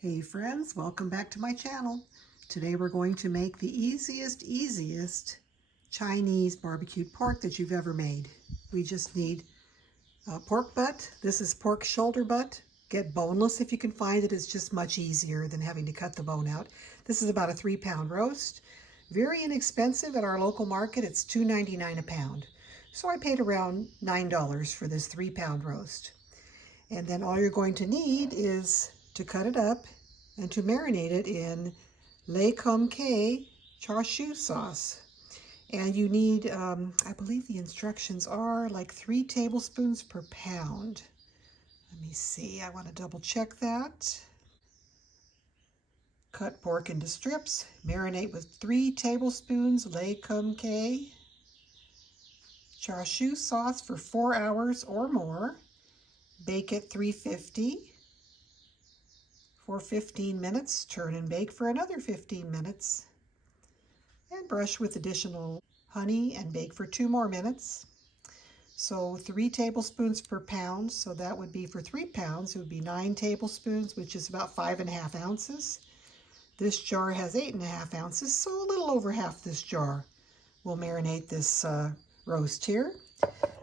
Hey friends, welcome back to my channel. Today we're going to make the easiest Chinese barbecued pork that you've ever made. We just need pork butt. This is pork shoulder butt. Get boneless if you can find it. It's just much easier than having to cut the bone out. This is about a 3-pound roast. Very inexpensive at our local market. It's $2.99 a pound. So I paid around $9 for this 3-pound roast. And then all you're going to need is to cut it up and to marinate it in Char Siu sauce. And you need, I believe the instructions are like 3 tablespoons per pound. Let me see, I want to double check that. Cut pork into strips, marinate with 3 tablespoons Char Siu sauce for 4 hours or more. Bake at 350 for 15 minutes. Turn and bake for another 15 minutes. And brush with additional honey and bake for 2 more minutes. So 3 tablespoons per pound. So that would be for 3 pounds. It would be 9 tablespoons, which is about 5.5 ounces. This jar has 8.5 ounces, so a little over half this jar will marinate this roast here.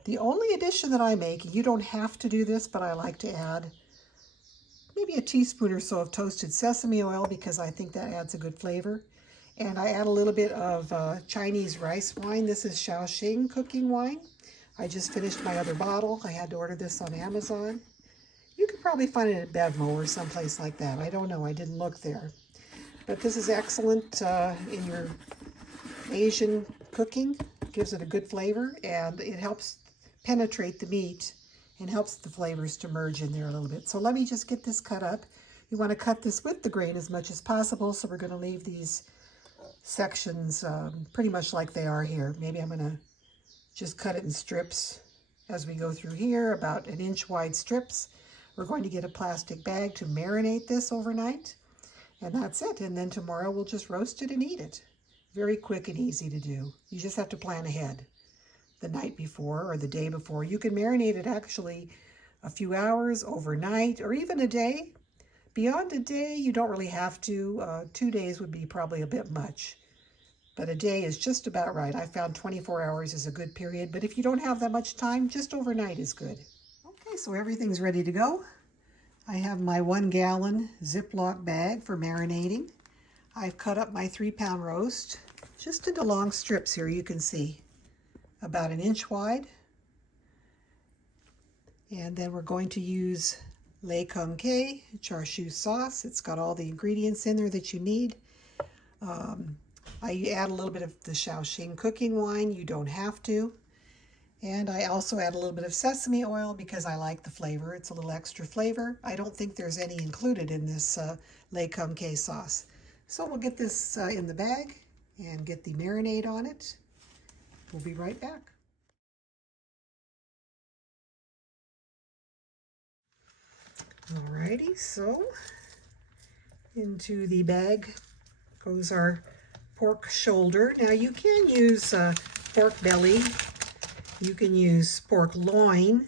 The only addition that I make, you don't have to do this, but I like to add maybe a teaspoon or so of toasted sesame oil because I think that adds a good flavor. And I add a little bit of Chinese rice wine. This is Xiaoxing cooking wine. I just finished my other bottle. I had to order this on Amazon. You could probably find it at Bevmo or someplace like that. I don't know. I didn't look there. But this is excellent in your Asian cooking. It gives it a good flavor, and it helps penetrate the meat and helps the flavors to merge in there a little bit. So let me just get this cut up. You want to cut this with the grain as much as possible, so we're going to leave these sections pretty much like they are here. Maybe I'm going to just cut it in strips as we go through here, about 1-inch wide strips. We're going to get a plastic bag to marinate this overnight, and that's it. And then tomorrow we'll just roast it and eat it. Very quick and easy to do. You just have to plan ahead the night before or the day before. You can marinate it actually a few hours, overnight, or even a day. Beyond a day, you don't really have to. 2 days would be probably a bit much, but a day is just about right. I found 24 hours is a good period, but if you don't have that much time, just overnight is good. Okay, so everything's ready to go. I have my 1-gallon Ziploc bag for marinating. I've cut up my 3-pound roast just into long strips here, you can see, about 1-inch wide. And then we're going to use Char Siu sauce. It's got all the ingredients in there that you need. I add a little bit of the Xiaoxing cooking wine. You don't have to. And I also add a little bit of sesame oil because I like the flavor. It's a little extra flavor. I don't think there's any included in this sauce. So we'll get this in the bag and get the marinade on it. We'll be right back. Alrighty, so into the bag goes our pork shoulder. Now you can use pork belly. You can use pork loin.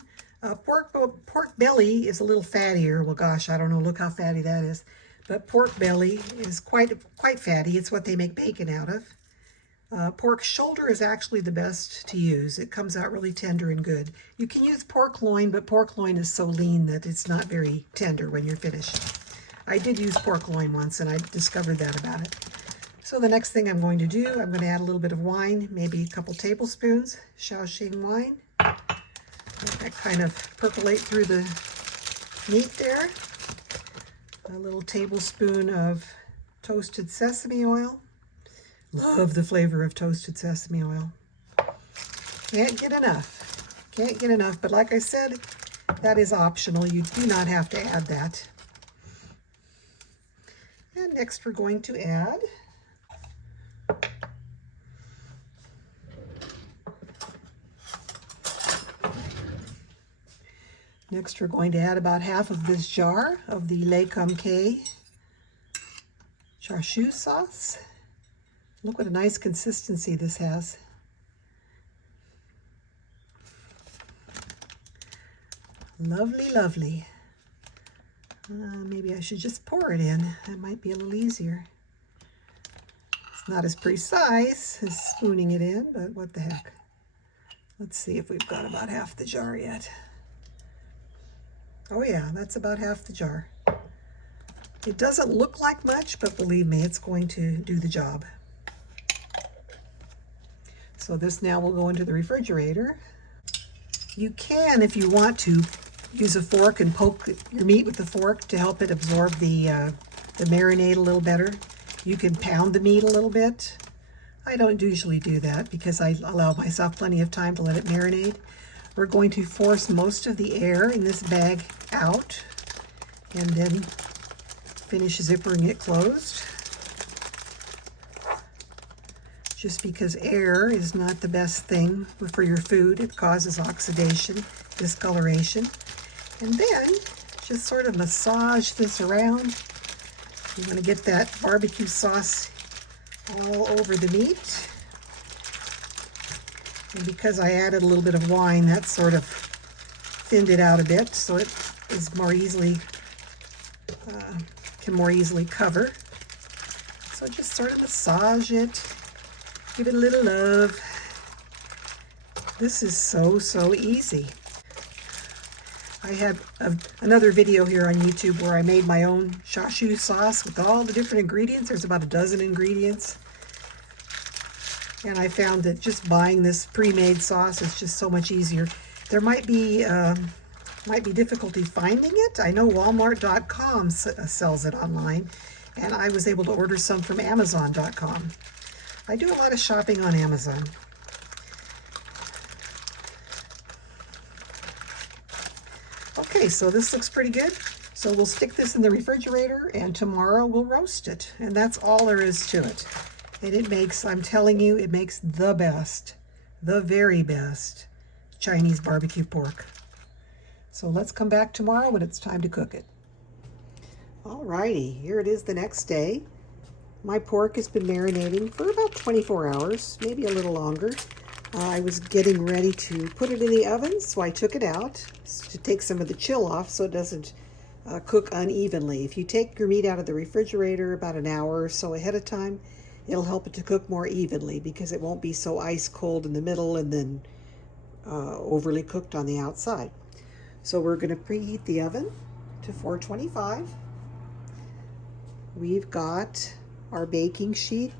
Pork belly is a little fattier. Well, gosh, I don't know. Look how fatty that is. But pork belly is quite fatty. It's what they make bacon out of. Pork shoulder is actually the best to use. It comes out really tender and good. You can use pork loin, but pork loin is so lean that it's not very tender when you're finished. I did use pork loin once, and I discovered that about it. So the next thing I'm going to do, I'm going to add a little bit of wine, maybe a couple tablespoons, Xiaoxing wine. Let that kind of percolate through the meat there. A little tablespoon of toasted sesame oil. Love the flavor of toasted sesame oil. Can't get enough. Can't get enough, but like I said, that is optional. You do not have to add that. And next we're going to add about half of this jar of the Char Siu sauce. Look what a nice consistency this has. Lovely, lovely. Maybe I should just pour it in. That might be a little easier. It's not as precise as spooning it in, but what the heck. Let's see if we've got about half the jar yet. Oh yeah, that's about half the jar. It doesn't look like much, but believe me, it's going to do the job. So this now will go into the refrigerator. You can, if you want to, use a fork and poke your meat with the fork to help it absorb the marinade a little better. You can pound the meat a little bit. I don't usually do that because I allow myself plenty of time to let it marinate. We're going to force most of the air in this bag out and then finish zippering it closed. Just because air is not the best thing for your food. It causes oxidation, discoloration. And then just sort of massage this around. You want to get that barbecue sauce all over the meat. And because I added a little bit of wine, that sort of thinned it out a bit, so it is more easily, can more easily cover. So just sort of massage it, give it a little love. This is so easy. I have another video here on YouTube where I made my own Char Siu sauce with all the different ingredients. There's about a dozen ingredients. And I found that just buying this pre-made sauce is just so much easier. There might be difficulty finding it. I know Walmart.com sells it online, and I was able to order some from Amazon.com. I do a lot of shopping on Amazon. Okay, so this looks pretty good. So we'll stick this in the refrigerator and tomorrow we'll roast it. And that's all there is to it. And it makes, I'm telling you, it makes the best, the very best Chinese barbecue pork. So let's come back tomorrow when it's time to cook it. Alrighty, here it is the next day. My pork has been marinating for about 24 hours, maybe a little longer. I was getting ready to put it in the oven, so I took it out to take some of the chill off so it doesn't cook unevenly. If you take your meat out of the refrigerator about an hour or so ahead of time, it'll help it to cook more evenly because it won't be so ice cold in the middle and then overly cooked on the outside. So we're going to preheat the oven to 425. We've got our baking sheet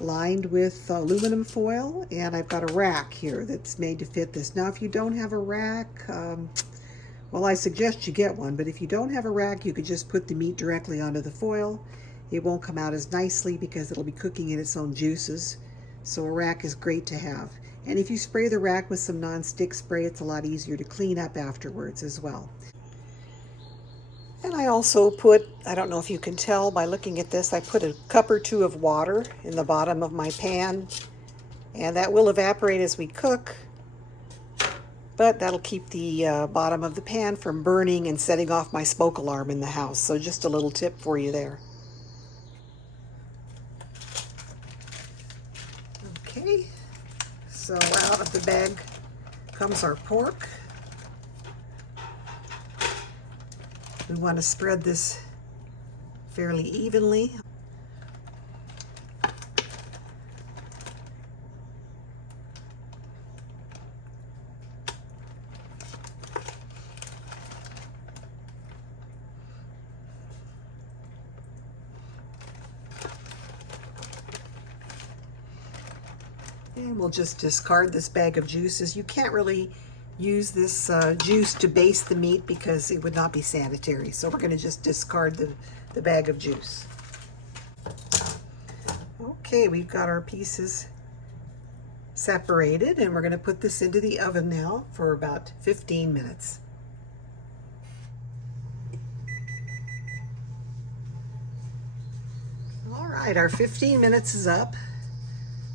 lined with aluminum foil, and I've got a rack here that's made to fit this. Now, if you don't have a rack, well, I suggest you get one, but if you don't have a rack, you could just put the meat directly onto the foil. It won't come out as nicely because it'll be cooking in its own juices. So a rack is great to have. And if you spray the rack with some non-stick spray, it's a lot easier to clean up afterwards as well. And I also put, I don't know if you can tell by looking at this, I put a cup or two of water in the bottom of my pan. And that will evaporate as we cook, but that'll keep the bottom of the pan from burning and setting off my smoke alarm in the house. So just a little tip for you there. Okay, so out of the bag comes our pork. We want to spread this fairly evenly. And we'll just discard this bag of juices. You can't really use this juice to baste the meat because it would not be sanitary. So we're going to just discard the bag of juice. Okay, we've got our pieces separated, and we're going to put this into the oven now for about 15 minutes. All right, our 15 minutes is up.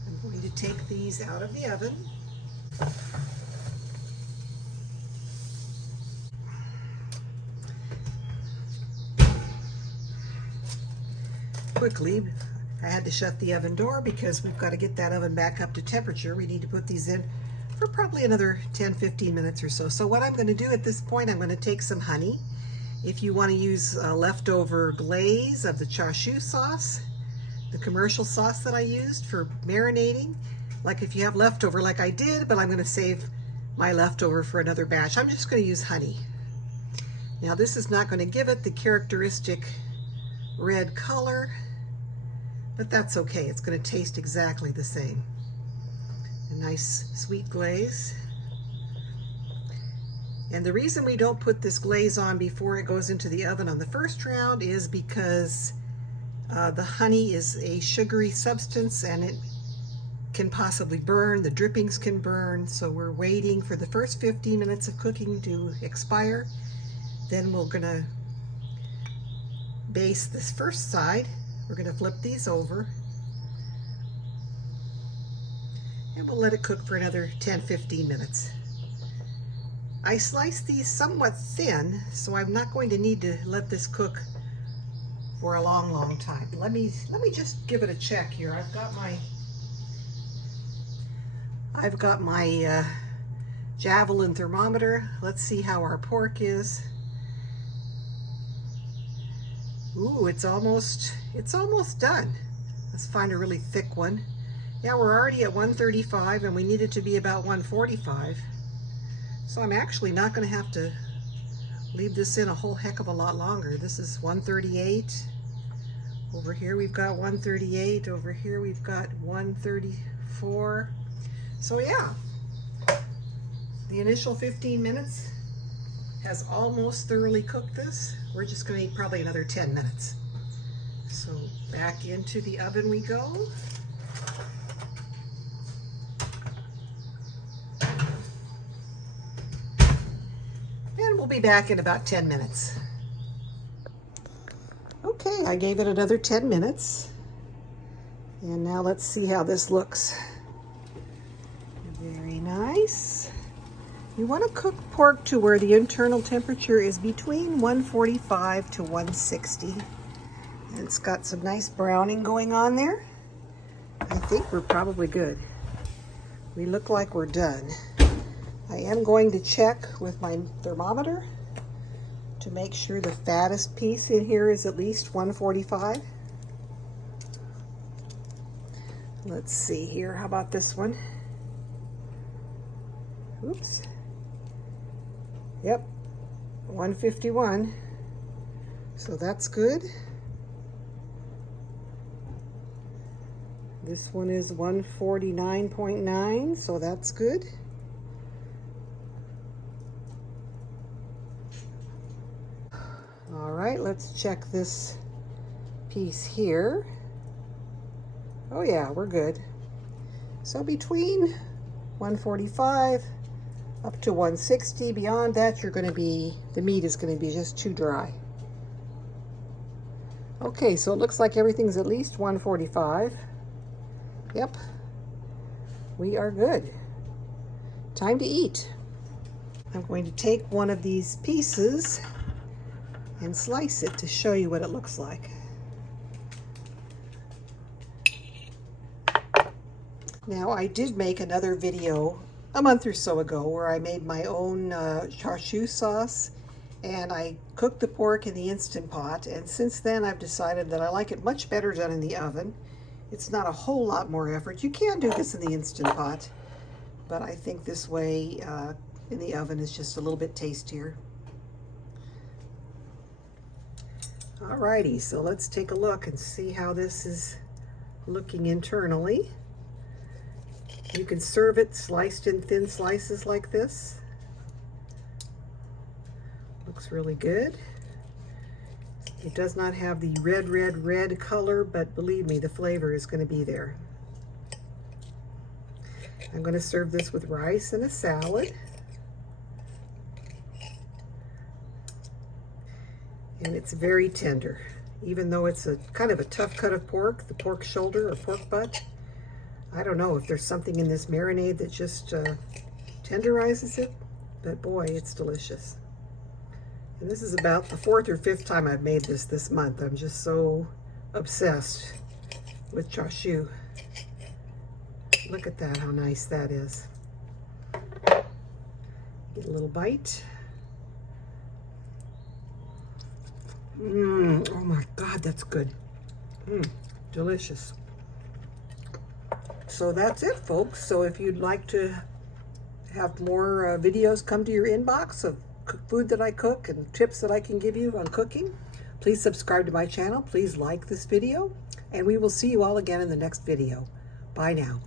I'm going to take these out of the oven. Quickly, I had to shut the oven door because we've got to get that oven back up to temperature. We need to put these in for probably another 10-15 minutes or so. So what I'm going to do at this point, I'm going to take some honey. If you want to use leftover glaze of the Char Siu sauce, the commercial sauce that I used for marinating, like if you have leftover like I did, but I'm going to save my leftover for another batch. I'm just going to use honey. Now this is not going to give it the characteristic red color, but that's okay. It's going to taste exactly the same. A nice sweet glaze. And the reason we don't put this glaze on before it goes into the oven on the first round is because the honey is a sugary substance and it can possibly burn, the drippings can burn, so we're waiting for the first 15 minutes of cooking to expire. Then we're gonna baste this first side. We're gonna flip these over and we'll let it cook for another 10-15 minutes. I sliced these somewhat thin, so I'm not going to need to let this cook for a long time. Let me just give it a check here. I've got my javelin thermometer. Let's see how our pork is. Ooh, it's almost done. Let's find a really thick one. Yeah, we're already at 135 and we need it to be about 145. So I'm actually not going to have to leave this in a whole heck of a lot longer. This is 138. Over here we've got 138. Over here we've got 134. So yeah, the initial 15 minutes has almost thoroughly cooked this. We're just going to need probably another 10 minutes. So back into the oven we go. We'll be back in about 10 minutes. Okay, I gave it another 10 minutes. And now let's see how this looks. Very nice. You want to cook pork to where the internal temperature is between 145 to 160. And it's got some nice browning going on there. I think we're probably good. We look like we're done. I am going to check with my thermometer to make sure the fattest piece in here is at least 145. Let's see here. How about this one? Oops. Yep, 151. So that's good. This one is 149.9, so that's good. All right, let's check this piece here. Oh yeah, we're good. So between 145 up to 160, beyond that the meat is going to be just too dry. Okay, so it looks like everything's at least 145. Yep, we are good. Time to eat. I'm going to take one of these pieces and slice it to show you what it looks like. Now, I did make another video a month or so ago where I made my own Char Siu sauce and I cooked the pork in the Instant Pot, and since then I've decided that I like it much better done in the oven. It's not a whole lot more effort. You can do this in the Instant Pot, but I think this way in the oven is just a little bit tastier. Alrighty, so let's take a look and see how this is looking internally. You can serve it sliced in thin slices like this. Looks really good. It does not have the red color, but believe me, the flavor is going to be there. I'm going to serve this with rice and a salad. And it's very tender. Even though it's a kind of a tough cut of pork, the pork shoulder or pork butt, I don't know if there's something in this marinade that just tenderizes it, but boy, it's delicious. And this is about the 4th or 5th time I've made this month. I'm just so obsessed with Char Siu. Look at that, how nice that is. Get a little bite. Oh my God, that's good. Delicious. So that's it, folks. So if you'd like to have more videos come to your inbox of food that I cook and tips that I can give you on cooking, please subscribe to my channel. Please like this video, and we will see you all again in the next video. Bye now.